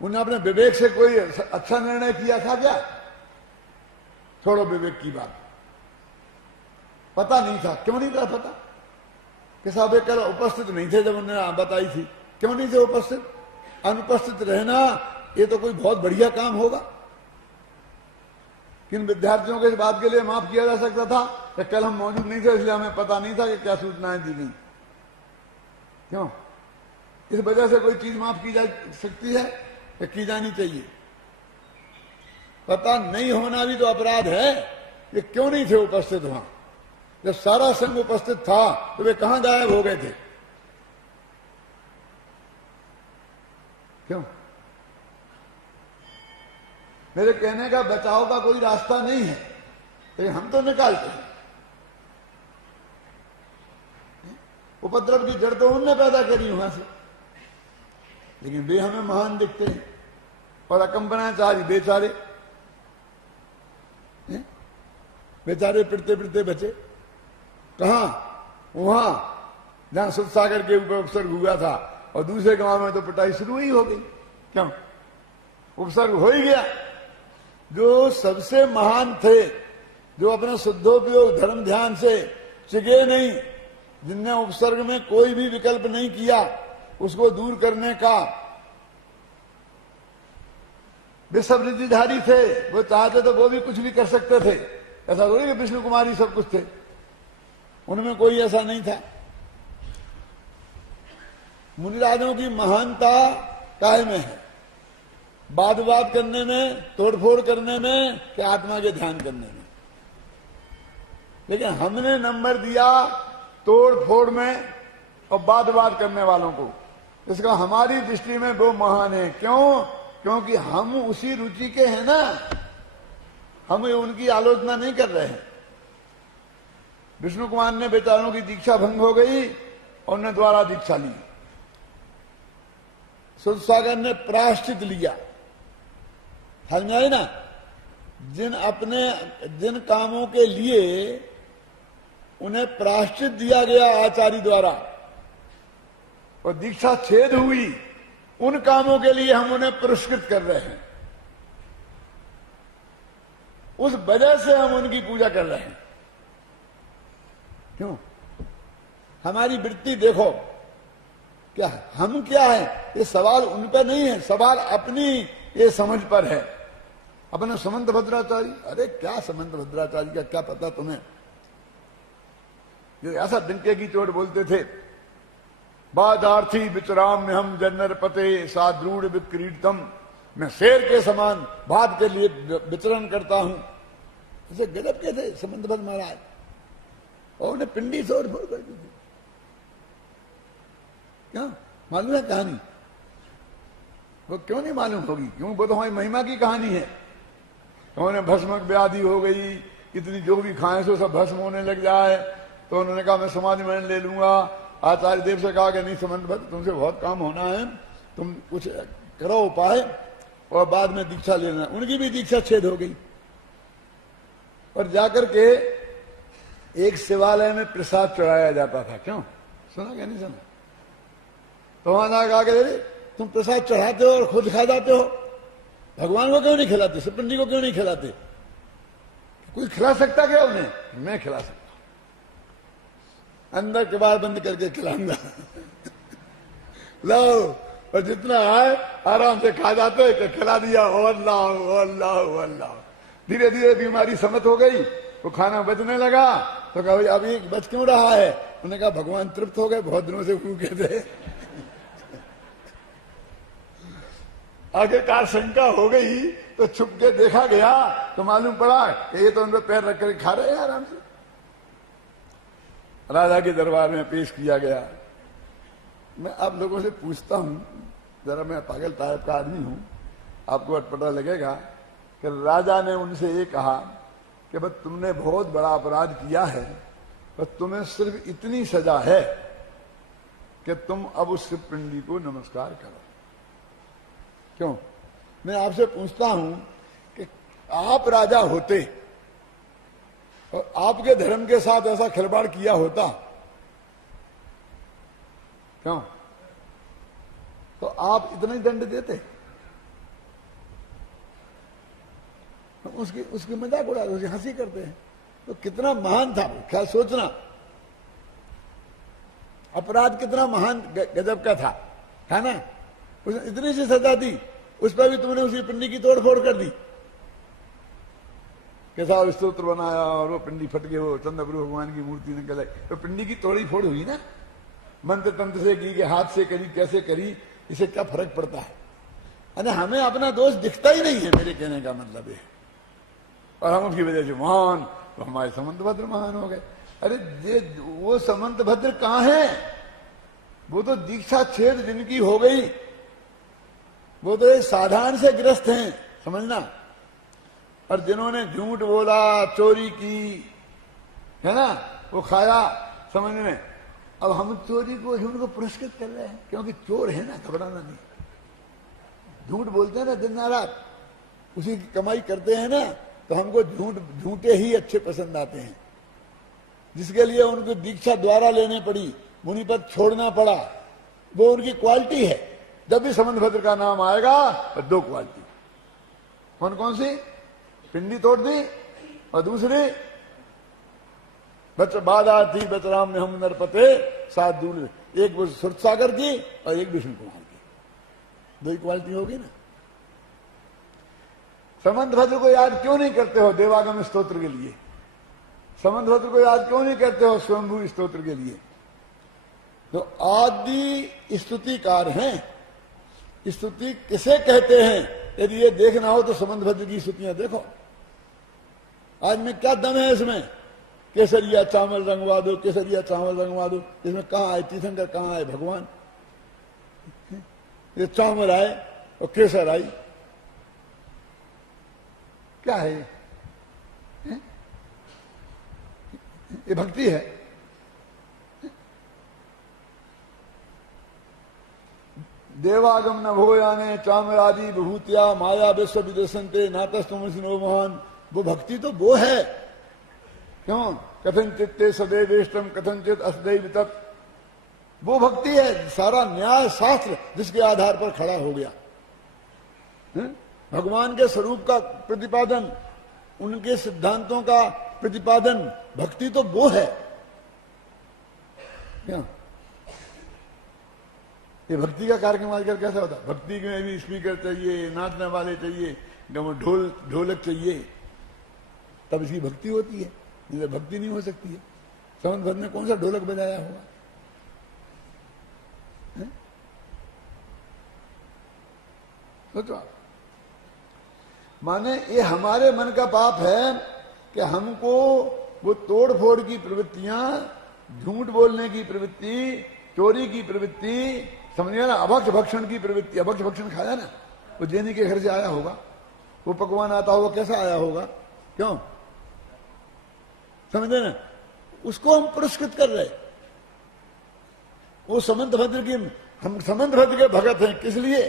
उन्होंने अपने विवेक से कोई अच्छा निर्णय किया था क्या? छोड़ो विवेक की बात, पता नहीं था। क्यों नहीं था पता? कि साहब एक कल उपस्थित नहीं थे जब उन्होंने बताई थी। क्यों नहीं थे उपस्थित? अनुपस्थित रहना ये तो कोई बहुत बढ़िया काम होगा। किन विद्यार्थियों के इस बात के लिए माफ किया जा सकता था कि कल हम मौजूद नहीं थे इसलिए हमें पता नहीं था कि क्या सूचनाएं दी गई। क्यों? इस वजह से कोई चीज माफ की जा सकती है कि की जानी चाहिए? पता नहीं होना भी तो अपराध है। ये क्यों नहीं थे उपस्थित वहां? जब सारा संघ उपस्थित था तो वे कहां गायब हो गए थे? क्यों? मेरे कहने का बचाव का कोई रास्ता नहीं है, लेकिन हम तो निकालते हैं। उपद्रव की जड़ तो उनने पैदा करी वहां से, लेकिन वे हमें महान दिखते हैं। और अकंपनाचारी बेचारे बेचारे पिटते पिटते बचे। कहां? वहां जहां सुध सागर के ऊपर उपसर्ग हुआ था, और दूसरे गांव में तो पिटाई शुरू ही हो गई। क्यों? उपसर्ग हो ही गया। जो सबसे महान थे, जो अपने शुद्धोपयोग धर्म ध्यान से चिगे नहीं, जिनने उपसर्ग में कोई भी विकल्प नहीं किया उसको दूर करने का, वे सब रिद्धिधारी थे। वो चाहते तो वो भी कुछ भी कर सकते थे। ऐसा थोड़ी कि विष्णु कुमारी सब कुछ थे। उनमें कोई ऐसा नहीं था। मुनिराजों की महानता काय में है? बात करने में, तोड़फोड़ करने में, कि आत्मा के ध्यान करने में। लेकिन हमने नंबर दिया तोड़-फोड़ में और बात करने वालों को। इसका हमारी दृष्टि में वो महान है। क्यों? क्योंकि हम उसी रुचि के हैं ना, हम उनकी आलोचना नहीं कर रहे हैं। विष्णु कुमार ने बेचारों की दीक्षा भंग हो गई और उन्होंने द्वारा दीक्षा ली। सुरसागर ने प्रायश्चित लिया। समझ में आई ना? जिन कामों के लिए उन्हें प्रायश्चित दिया गया आचार्य द्वारा और दीक्षा छेद हुई, उन कामों के लिए हम उन्हें पुरस्कृत कर रहे हैं। उस वजह से हम उनकी पूजा कर रहे हैं। क्यों? हमारी वृत्ति देखो, क्या हम क्या है? ये सवाल उन पर नहीं है, सवाल अपनी ये समझ पर है। अपने समंत भद्राचार्य, अरे क्या समंत भद्राचार्य का क्या पता तुम्हें? ये ऐसा डंके की चोट बोलते थे, बादार्थी विचराम में हम जन्नर पते साद्रूढ़ विक्रीडतम, मैं शेर के समान बात के लिए विचरण करता हूं। ऐसे गजब के थे समंत भद्र महाराज, और उन्हें पिंडी से और फोड़ कर दी थी। क्या मालूम है कहानी? वो क्यों नहीं मालूम होगी? क्यों? वो तो हमारी महिमा की कहानी है। उन्होंने भस्मक व्याधि हो गई, इतनी जो भी खाए सो सब भस्म होने लग जाए, तो उन्होंने कहा मैं समाधि में ले लूंगा। आचार्य देव से कहा कि नहीं समंत भद्र, तुमसे बहुत काम होना है, तुम कुछ करो उपाय और बाद में दीक्षा ले लेना। उनकी भी दीक्षा छेद हो गई और जाकर के एक शिवालय में प्रसाद चढ़ाया जाता था। क्यों? सुना क्या नहीं सुना? तो वहां जाकर कहा तुम प्रसाद चढ़ाते हो और खुद खा जाते हो, भगवान को क्यों नहीं खिलाते? सुपंडी को क्यों नहीं खिलाते? कोई खिला सकता क्या उन्हें? मैं खिला सकता, अंदर के बाहर बंद करके खिलाऊंगा। लो, और जितना आए आराम से खा जाते, कि खिला दिया, अल्लाह अल्लाह अल्लाह। धीरे धीरे बीमारी समत हो गई, वो खाना बचने लगा। तो कहा भाई अभी बच क्यों रहा है? उन्होंने कहा भगवान तृप्त हो गए, बहुत दिनों से भूखे थे। आखिरकार शंका हो गई तो छुप के देखा गया तो मालूम पड़ा कि ये तो उन पर पैर रख कर खा रहे हैं आराम से। राजा के दरबार में पेश किया गया। मैं आप लोगों से पूछता हूं, जरा मैं पागल टाइप का आदमी हूं, आपको अटपटा लगेगा कि राजा ने उनसे ये कहा कि बस तुमने बहुत बड़ा अपराध किया है, बस तुम्हें सिर्फ इतनी सजा है कि तुम अब उस शिवपिंडी को नमस्कार करो। क्यों? मैं आपसे पूछता हूं कि आप राजा होते और आपके धर्म के साथ ऐसा खिलवाड़ किया होता, क्यों? तो आप इतना ही दंड देते? उसकी मजाक उड़ा, उसकी हंसी करते हैं। तो कितना महान था वो, क्या सोचना, अपराध कितना महान गजब का था, है ना? उसने इतनी सी सजा दी, उस पर भी तुमने उसी पिंडी की तोड़-फोड़ कर दी। कैसा स्तोत्र बनाया और वो पिंडी फट गई, वो चंद्रप्रभु भगवान की मूर्ति निकल आई। तो पिंडी की तोड़ी फोड़ हुई ना, मंत्र तंत्र से की, हाथ से करी, कैसे करी, इसे क्या फर्क पड़ता है? अरे हमें अपना दोष दिखता ही नहीं है, मेरे कहने का मतलब है। और हम उसकी वजह से महान, तो हमारे समंत भद्र महान हो गए। अरे वो समंत भद्र कहां है? वो तो दीक्षा छेद जिनकी हो गई, वो तो एक साधारण से ग्रस्त हैं, समझना। और जिन्होंने झूठ बोला, चोरी की, है ना, वो खाया, समझ में। अब हम चोरी को, झूठ को पुरस्कृत कर रहे हैं, क्योंकि चोर है ना, घबराना नहीं। झूठ बोलते हैं ना दिन रात, उसी की कमाई करते हैं ना, तो हमको झूठे ही अच्छे पसंद आते हैं। जिसके लिए उनको दीक्षा द्वारा लेने पड़ी, मुनिपद छोड़ना पड़ा, वो उनकी क्वालिटी है। जब भी समंत भद्र का नाम आएगा तो दो क्वालिटी, कौन कौन सी? पिंडी तोड़ दी और दूसरी बाधा थी बचराम में हम नरपते सात दूर, एक वो सुरसागर की और एक विष्णु कुमार की, दो ही क्वालिटी होगी ना। समंत भद्र को याद क्यों नहीं करते हो देवागम स्तोत्र के लिए? समंतभद्र को याद क्यों नहीं करते हो स्वयंभू स्तोत्र के लिए? तो आदि स्तुतिकार हैं। स्तुति किसे कहते हैं? यदि ये देखना हो तो समंतभद्र की स्तुतियां देखो। आज में क्या दम है इसमें? केसरिया चावल रंगवा दो, केसरिया चावल रंगवा दो। इसमें कहां आए तीर्थंकर, कहां आए भगवान? ये चावल आए और केसर आई, क्या है ये भक्ति है? देवागम न भोयाने चामरादि विभूतिया माया विश्व विदेशंते नातस्तमसिनो महान। वो भक्ति तो वो है। क्यों? कथन चित्ते सदैवेष्टम कथनचित असदैव तत्। वो भक्ति है। सारा न्याय शास्त्र जिसके आधार पर खड़ा हो गया। भगवान के स्वरूप का प्रतिपादन, उनके सिद्धांतों का प्रतिपादन, भक्ति तो वो है। क्या ये भक्ति का कार्यक्रम आजकल कैसा होता? भक्ति में भी स्पीकर चाहिए, नाचने वाले चाहिए, ढोलक चाहिए, तब इसकी भक्ति होती है। नहीं भक्ति नहीं हो सकती है। समंतभद्र ने कौन सा ढोलक बजाया होगा? सोचो आप। माने ये हमारे मन का पाप है कि हमको वो तोड़ फोड़ की प्रवृत्तियां, झूठ बोलने की प्रवृत्ति, चोरी की प्रवृत्ति, समझिए ना, अभक्ष भक्षण की प्रवृत्ति। अभक्ष भक्षण खाया ना, वो जेनी के घर से आया होगा, वो पकवान आता होगा, कैसा आया होगा? क्यों? समझे ना, उसको हम पुरस्कृत कर रहे। वो समंतभद्र की, हम समंतभद्र के भगत हैं। किस लिए?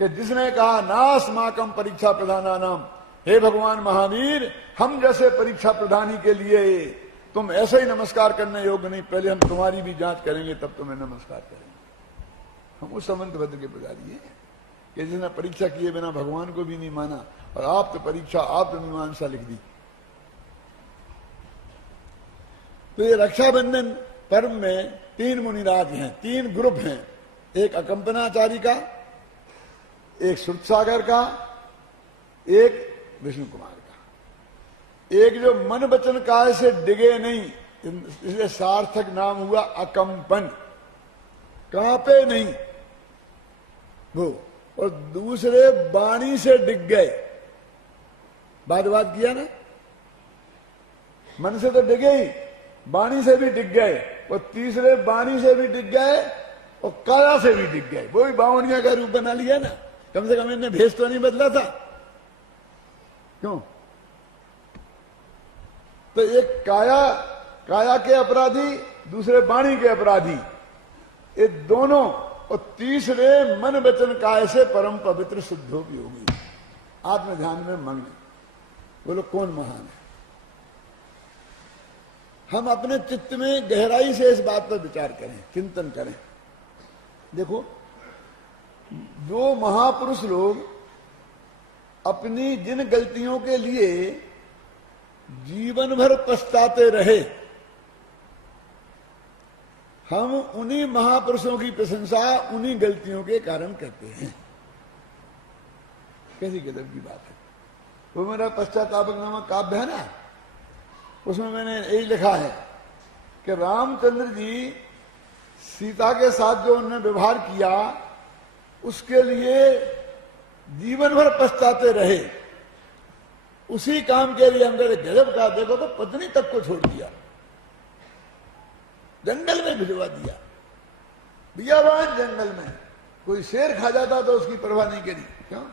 कि जिसने कहा नास्माकम परीक्षा प्रधाना नाम, हे भगवान महावीर, हम जैसे परीक्षा प्रधानी के लिए तुम ऐसे ही नमस्कार करने योग्य नहीं, पहले हम तुम्हारी भी जांच करेंगे तब तुम्हें नमस्कार करेंगे। हम उस समंतभद्र के पुजारी हैं कि जिसने परीक्षा किए बिना भगवान को भी नहीं माना और आप तो परीक्षा, आप तो मीमांसा लिख दी। तो ये रक्षाबंधन पर्व में 3 मुनिराज हैं, 3 ग्रुप हैं। एक अकंपनाचारी का, एक श्रुतसागर का, एक विष्णु कुमार का। एक जो मन वचन काय से डिगे नहीं, इसलिए सार्थक नाम हुआ अकंपन, कांपे नहीं वो। और दूसरे वाणी से डिग गए। बात किया ना, मन से तो डिगे ही, वाणी से भी डिग गए। और तीसरे वाणी से भी डिग गए और काया से भी डिग गए। वो भी बावनिया का रूप बना लिया ना, कम से कम इन्हें भेष तो नहीं बदला था। क्यों? तो एक काया के अपराधी, दूसरे वाणी के अपराधी, ये दोनों, और तीसरे मन वचन काय से परम पवित्र शुद्धो भी होगी। आत्म ध्यान में मग्न। बोलो कौन महान है? हम अपने चित्त में गहराई से इस बात पर विचार करें, चिंतन करें। देखो, जो महापुरुष लोग अपनी जिन गलतियों के लिए जीवन भर पछताते रहे, हम उन्हीं महापुरुषों की प्रशंसा उन्हीं गलतियों के कारण करते हैं। कैसी गजब की बात है। वो मेरा पश्चातापक नामक काव्य है ना, उसमें मैंने यही लिखा है कि रामचंद्र जी सीता के साथ जो उन्होंने व्यवहार किया, उसके लिए जीवन भर पछताते रहे। उसी काम के लिए हमने गजब का, देखो तो पत्नी तक को छोड़ दिया, जंगल में भिजवा दिया, बियाबान जंगल में। कोई शेर खा जाता तो उसकी परवाह नहीं करी। क्यों?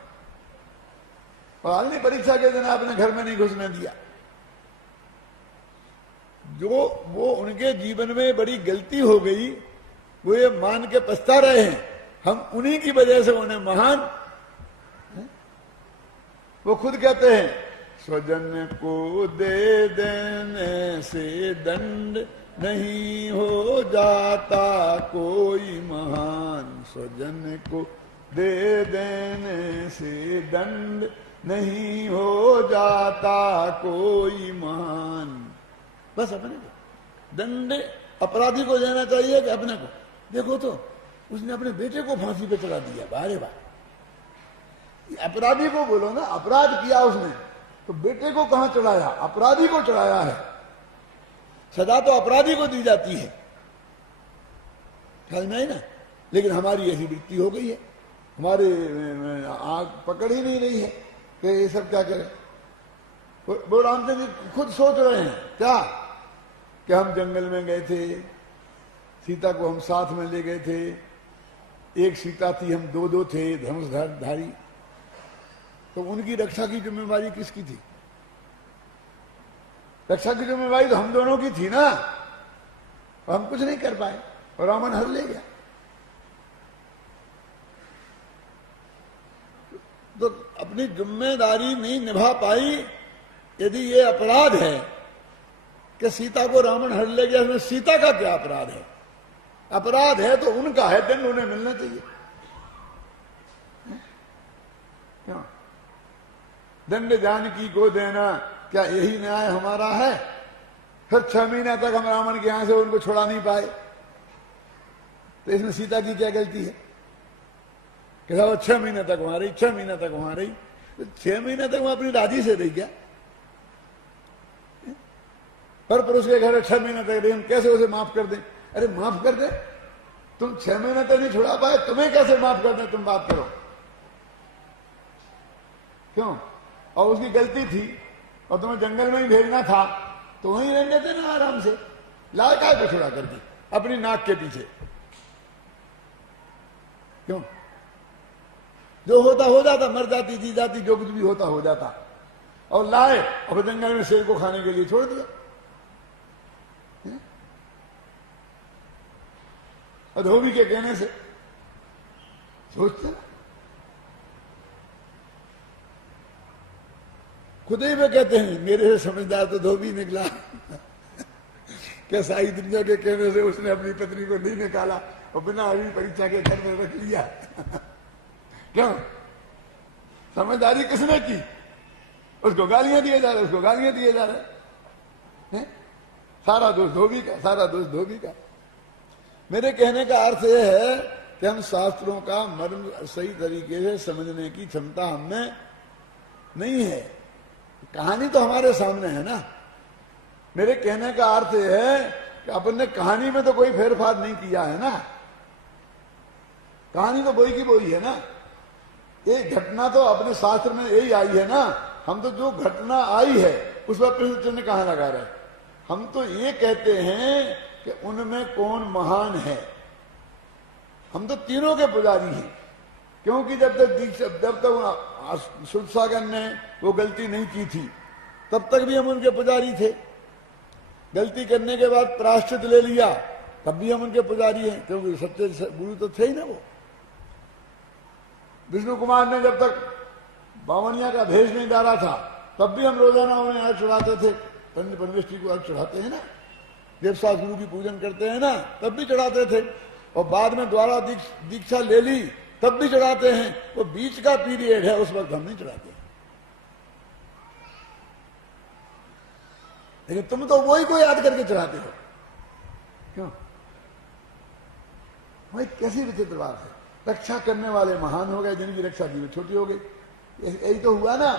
और अग्नि परीक्षा के दिन आपने घर में नहीं घुसने दिया। जो वो उनके जीवन में बड़ी गलती हो गई, वो ये मान के पछता रहे हैं। हम उन्हीं की वजह से उन्हें महान, वो खुद कहते हैं, स्वजन को दे देने से दंड नहीं हो जाता कोई महान। स्वजन को दे देने से दंड नहीं हो जाता कोई महान। बस अपने को दंड अपराधी को देना चाहिए कि अपने को? देखो तो उसने अपने बेटे को फांसी पे चढ़ा दिया। बारे बार अपराधी को बोलो ना, अपराध किया उसने, तो बेटे को कहां चढ़ाया? अपराधी को चढ़ाया है। सजा तो अपराधी को दी जाती है, ख्याल नहीं ना। लेकिन हमारी ऐसी वृत्ति हो गई है, हमारे आंख पकड़ ही नहीं रही है कि ये सब क्या करें। वो रामचंद्र जी खुद सोच रहे हैं क्या कि हम जंगल में गए थे, सीता को हम साथ में ले गए थे, एक सीता थी, हम दो दो थे धनुषधारी, तो उनकी रक्षा की जिम्मेवारी किसकी थी? रक्षा की जिम्मेवारी तो हम दोनों की थी ना, और हम कुछ नहीं कर पाए और रावण हर ले गया। तो अपनी जिम्मेदारी नहीं निभा पाई। यदि ये अपराध है कि सीता को रावण हर ले गया, उसमें सीता का क्या अपराध है? अपराध है तो उनका है, दंड उन्हें मिलना चाहिए। क्यों? दंड जानकी को देना, क्या यही न्याय हमारा है? फिर 6 महीने तक हम रावण के यहां से उनको छुड़ा नहीं पाए, तो इसमें सीता की क्या गलती है? कि वो 6 महीने तक वहां रही, 6 महीने तक वहां रही, तो 6 महीने तक वो अपनी राजी से रही क्या? पर पुरुष के घर 6 महीने तक रही, हम कैसे उसे माफ कर दें? अरे माफ कर दे, तुम 6 महीने तक नहीं छुड़ा पाए, तुम्हें कैसे माफ कर दें? तुम बात करो। क्यों? और उसकी गलती थी और तुम्हें जंगल में ही भेजना था, तो वहीं रहने देते ना आराम से, लाए काय पे छुड़ा कर दी अपनी नाक के पीछे। क्यों? जो होता हो जाता, मर जाती जी जाती, जो कुछ भी होता हो जाता, और लाए और जंगल में शेर को खाने के लिए छोड़ दिया। और धोबी के कहने से सोचते ना, खुद ही वे कहते हैं मेरे से समझदार तो धोबी निकला। क्या सारी दुनिया के कहने से उसने अपनी पत्नी को नहीं निकाला और बिना अभी परीक्षा के घर में रख लिया। क्यों? समझदारी किसने की? उसको गालियां दिए जा रहे, उसको गालियां दिए जा रहे हैं। सारा दोष धोबी का, सारा दोष धोबी का। मेरे कहने का अर्थ यह है कि हम शास्त्रों का मर्म सही तरीके से समझने की क्षमता हमें नहीं है। कहानी तो हमारे सामने है ना। मेरे कहने का अर्थ यह है कि अपन ने कहानी में तो कोई फेरफार नहीं किया है ना, कहानी तो वही की वही है ना। एक घटना तो अपने शास्त्र में यही आई है ना। हम तो जो घटना आई है उस पर प्रश्न चिन्ह कहां लगा रहे? हम तो ये कहते हैं कि उनमें कौन महान है। हम तो तीनों के पुजारी हैं, क्योंकि जब तक सुरसागर ने वो गलती नहीं की थी तब तक भी हम उनके पुजारी थे। गलती करने के बाद प्रायश्चित ले लिया तब भी हम उनके पुजारी हैं, क्योंकि सच्चे गुरु तो थे ही ना वो। विष्णु कुमार ने जब तक बावनिया का भेष नहीं डाला था तब भी हम रोजाना उन्हें अर्घ चढ़ाते थे। परमेश्वरी को अर्घ चढ़ाते हैं ना, देवसास गुरु की पूजन करते हैं ना, तब भी चढ़ाते थे। और बाद में द्वारा दीक्षा ले ली तब भी चढ़ाते हैं। वो बीच का पीरियड है, उस वक्त हम नहीं चढ़ाते। लेकिन तुम तो वही को याद करके चढ़ाते हो। क्यों? भाई कैसी विचित्र बात है। रक्षा करने वाले महान हो गए, जिनकी रक्षा की छोटी हो गई। यही तो हुआ ना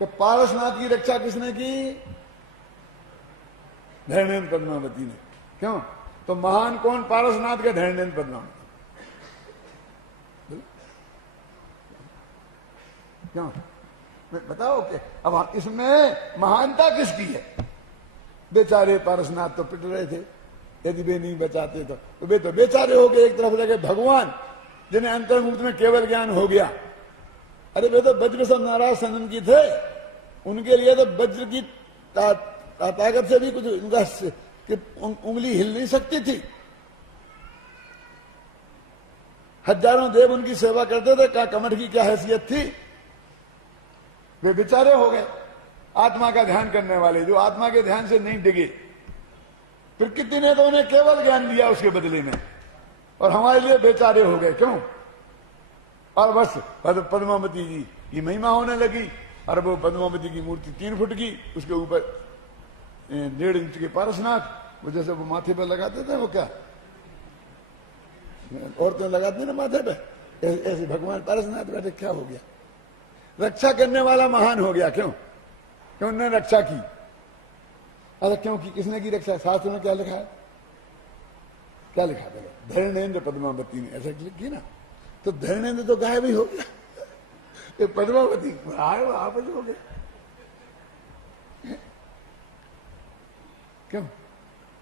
कि पारसनाथ की रक्षा किसने की? धैर्येन्द्र पद्मावती ने। क्यों? तो महान कौन? पारसनाथ का धैर्येन्द्र पद्मावती। क्यों? बताओ कि अब इसमें महानता किसकी है? बेचारे पारसनाथ तो पिट रहे थे, यदि वे नहीं बचाते तो वे तो बेचारे हो गए। एक तरफ लगे भगवान जिन्हें अंतर्मुक्त में केवल ज्ञान हो गया। अरे वे तो वज्र से नाराज संगम की थे, उनके लिए तो वज्र की ताकत से भी कुछ उनका उंगली हिल नहीं सकती थी। हजारों देव उनकी सेवा करते थे, क्या कमठ की क्या हैसियत थी? वे बेचारे हो गए आत्मा का ध्यान करने वाले, जो आत्मा के ध्यान से नहीं डिगे। प्रकृति ने तो उन्हें केवल ज्ञान दिया उसके बदले में, और हमारे लिए बेचारे हो गए। क्यों? और बस पद्मावती जी की महिमा होने लगी। और वो पद्मावती की मूर्ति 3 फुट की, उसके ऊपर 1.5 इंच के पारसनाथ, वो जैसे वो माथे पर लगाते थे, वो क्या औरतें लगाती ना माथे पे, ऐसे भगवान पारसनाथ बैठे। क्या हो गया? रक्षा करने वाला महान हो गया। क्यों? कि उन्होंने रक्षा की। अरे क्यों की, किसने की रक्षा? शास्त्र में क्या लिखा है? क्या लिखा है? धरणेन्द्र पद्मावती ने ऐसा लिखी ना, तो धरणेन्द्र तो गायब ही हो गया, ये पद्मावती आए वापस हो गए। क्यों?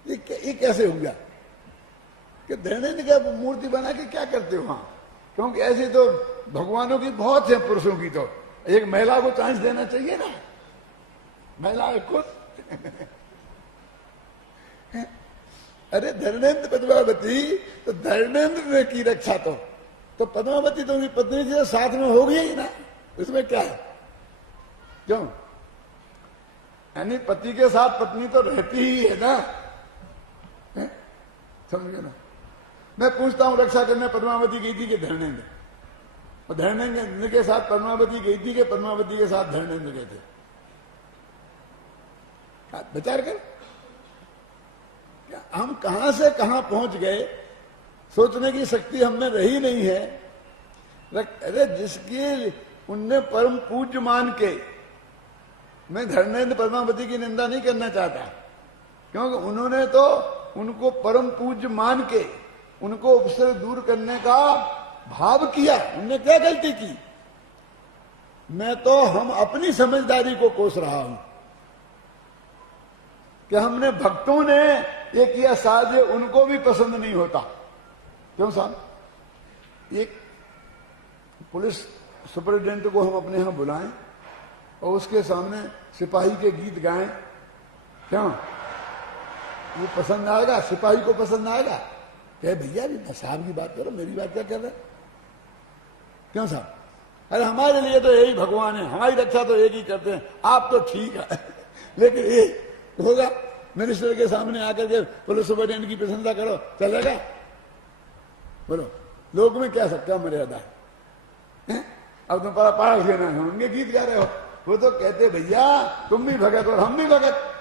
ये कैसे हो गया कि धरणेन्द्र का मूर्ति बना के क्या करते हो वहां? क्योंकि ऐसे तो भगवानों की बहुत है, पुरुषों की तो एक महिला को चांस देना चाहिए ना, महिला खुद। अरे धरणेन्द्र पद्मावती, तो धरणेन्द्र ने की रक्षा, तो पद्मावती तो उनकी पत्नी से साथ में हो गई ही ना, उसमें क्या है? क्यों? यानी पति के साथ पत्नी तो रहती ही है ना, समझे ना? मैं पूछता हूं, रक्षा करने पद्मावती गई थी कि धरणेन्द्र? और धरणेन्द्र के साथ पद्मावती गई थी कि पद्मावती के साथ धरणेन्द्र गए थे? विचार कर, हम कहां से कहां पहुंच गए, सोचने की शक्ति हमें रही नहीं है। अरे जिसकी उनने परम पूज्य मान के, मैं धरणेन्द्र पद्मावती की निंदा नहीं करना चाहता, क्योंकि उन्होंने तो उनको परम पूज्य मान के उनको उपसर्ग दूर करने का भाव किया। उनने क्या गलती की? मैं तो हम अपनी समझदारी को कोस रहा हूं कि हमने भक्तों ने ये किया, शायद उनको भी पसंद नहीं होता। क्यों साहब? एक पुलिस सुपरिटेंडेंट को हम अपने यहां बुलाएं और उसके सामने सिपाही के गीत गाएं, क्यों? वो पसंद आएगा? सिपाही को पसंद आएगा? कहे भैया भी साहब की बात करो, मेरी बात क्या कर रहे? क्यों साहब? अरे हमारे लिए तो यही भगवान है, हमारी रक्षा तो एक ही करते हैं, आप तो ठीक है। लेकिन ये होगा मिनिस्टर के सामने आकर के पुलिस सुपरिटेंडेंट की प्रशंसा करो, चलेगा? बोलो, लोग में क्या सबका मर्यादा है? अब तुम पास लेना होंगे, गीत गा रहे हो, वो तो कहते भैया तुम भी भगत और हम भी भगत।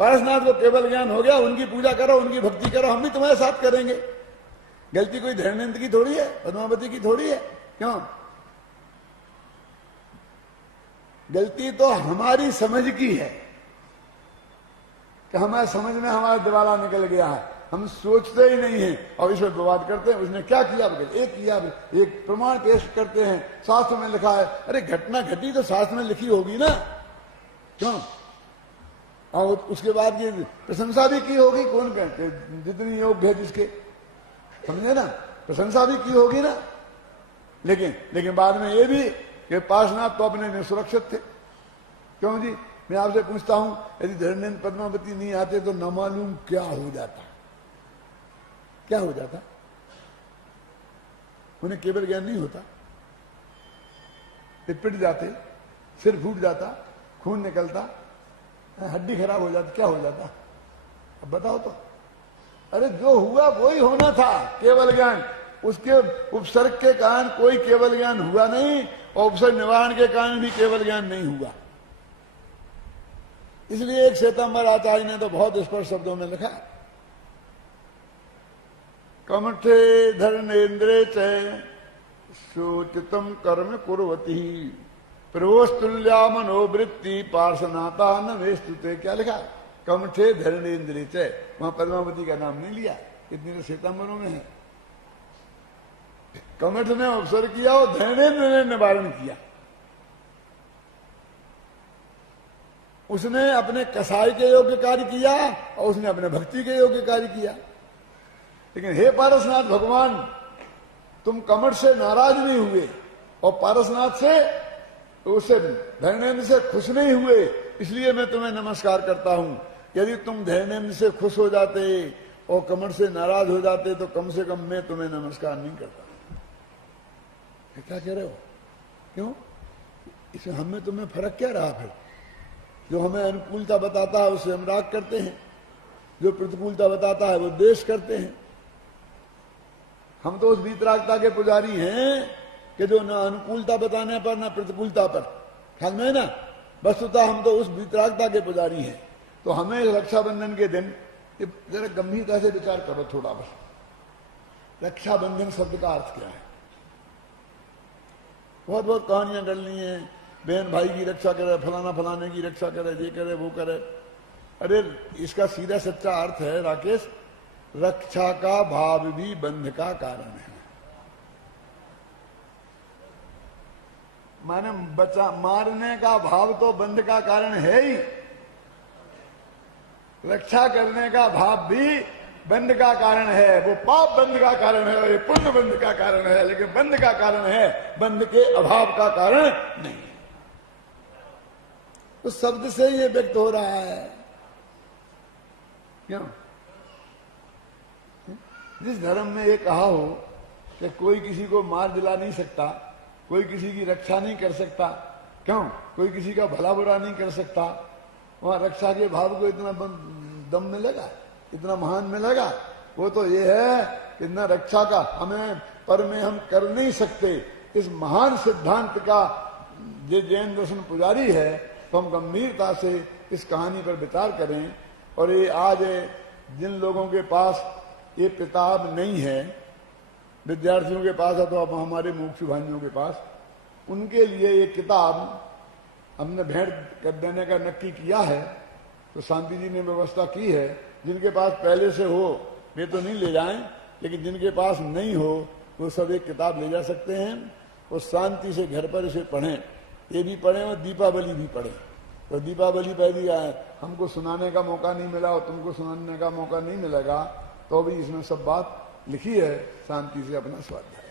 पारसनाथ को केवल ज्ञान हो गया, उनकी पूजा करो, उनकी भक्ति करो, हम भी तुम्हारे साथ करेंगे। गलती कोई धरणेन्द्र की थोड़ी है, पद्मावती की थोड़ी है। क्यों? गलती तो हमारी समझ की है कि हमारे समझ में हमारा दिवाला निकल गया है, हम सोचते ही नहीं है और इसमें विवाद करते हैं। उसने क्या किया? एक किया, एक प्रमाण पेश करते हैं, शास्त्र में लिखा है। अरे घटना घटी तो शास्त्र में लिखी होगी ना, क्यों? और उसके बाद ये प्रशंसा भी की होगी, कौन कहते जितनी योग्य है जिसके, समझे ना, प्रशंसा भी की होगी ना। लेकिन बाद में ये भी कि पार्श्वनाथ तो अपने में सुरक्षित थे। क्यों जी? मैं आपसे पूछता हूं, यदि धरणेन्द्र पद्मावती नहीं आते तो न मालूम क्या हो जाता, क्या हो जाता? उन्हें केवल ज्ञान नहीं होता, पिट जाते, सिर फूट जाता, खून निकलता, हड्डी खराब हो जाती, क्या हो जाता? अब बताओ तो। अरे जो हुआ वही होना था, केवल ज्ञान। उसके उपसर्ग के कारण कोई केवल ज्ञान हुआ नहीं और उपसर्ग निवारण के कारण भी केवल ज्ञान नहीं हुआ। इसलिए एक श्वेतांबर आचार्य ने तो बहुत स्पष्ट शब्दों में लिखा, कमठे धरणेन्द्रे च सोचितम कर्म कुर्वती प्रभोस्तुल्या मनोवृत्ति पार्श्वनाथा न वेस्तुते। क्या लिखा? कमठे धरणेन्द्रे च, वहां पद्मावती का नाम नहीं लिया, इतनी तो श्वेतांबरों में है। कमठ ने अवसर किया और धरणेन्द्र ने निवारण किया। उसने अपने कसाई के योग्य कार्य किया और उसने अपने भक्ति के योग्य कार्य किया। लेकिन हे पारसनाथ भगवान, तुम कमठ से नाराज नहीं हुए और पारसनाथ से, उससे धरणेन्द्र से खुश नहीं हुए, इसलिए मैं तुम्हें नमस्कार करता हूं। यदि तुम धरणेन्द्र से खुश हो जाते और कमठ से नाराज हो जाते तो कम से कम मैं तुम्हें नमस्कार नहीं करता। क्या कह रहे हो? क्यों? इसमें हमें तुम्हें फर्क क्या रहा? फिर जो हमें अनुकूलता बताता है उससे हम राग करते हैं, जो प्रतिकूलता बताता है वो द्वेष करते हैं। हम तो उस वीतरागता के पुजारी हैं कि जो न अनुकूलता बताने पर न प्रतिकूलता पर, ख्याल में है ना, वस्तुतः हम तो उस वीतरागता के पुजारी हैं। तो हमें रक्षाबंधन के दिन जरा गंभीरता से विचार करो थोड़ा बस। रक्षाबंधन शब्द का अर्थ क्या है? बहुत बहुत कहानियां कर ली हैं, बहन भाई की रक्षा करे, फलाना फलाने की रक्षा करे, ये करे वो करे। अरे इसका सीधा सच्चा अर्थ है राकेश, रक्षा का भाव भी बंध का कारण है। माने बचा मारने का भाव तो बंध का कारण है ही, रक्षा करने का भाव भी बंध का कारण है। वो पाप बंध का कारण है और ये पुण्य बंध का कारण है, लेकिन बंध का कारण है, बंध के अभाव का कारण नहीं है। तो शब्द से ये व्यक्त हो रहा है। क्यों? जिस धर्म में ये कहा हो कि कोई किसी को मार दिला नहीं सकता, कोई किसी की रक्षा नहीं कर सकता, क्यों? कोई किसी का भला बुरा नहीं कर सकता, वहां रक्षा के भाव को इतना दम मिलेगा, इतना महान मिलेगा? वो तो ये है कि न रक्षा का हमें पर में हम कर नहीं सकते, इस महान सिद्धांत का ये जैन दर्शन पुजारी है, तो हम गंभीरता से इस कहानी पर विचार करें। और ये आज जिन लोगों के पास ये किताब नहीं है, विद्यार्थियों के पास है तो अब हमारे मुमुक्षु भाइयों के पास, उनके लिए ये किताब हमने भेंट कर देने का नक्की किया है। तो शांति जी ने व्यवस्था की है, जिनके पास पहले से हो वे तो नहीं ले जाएं, लेकिन जिनके पास नहीं हो वो सब एक किताब ले जा सकते हैं और शांति से घर पर इसे पढ़ें। ये भी पढ़ें और दीपावली भी पढ़ें। तो दीपावली पर भी हमको सुनाने का मौका नहीं मिला और तुमको सुनाने का मौका नहीं मिलेगा, तो भी इसमें सब बात लिखी है। शांति से अपना स्वाध्याय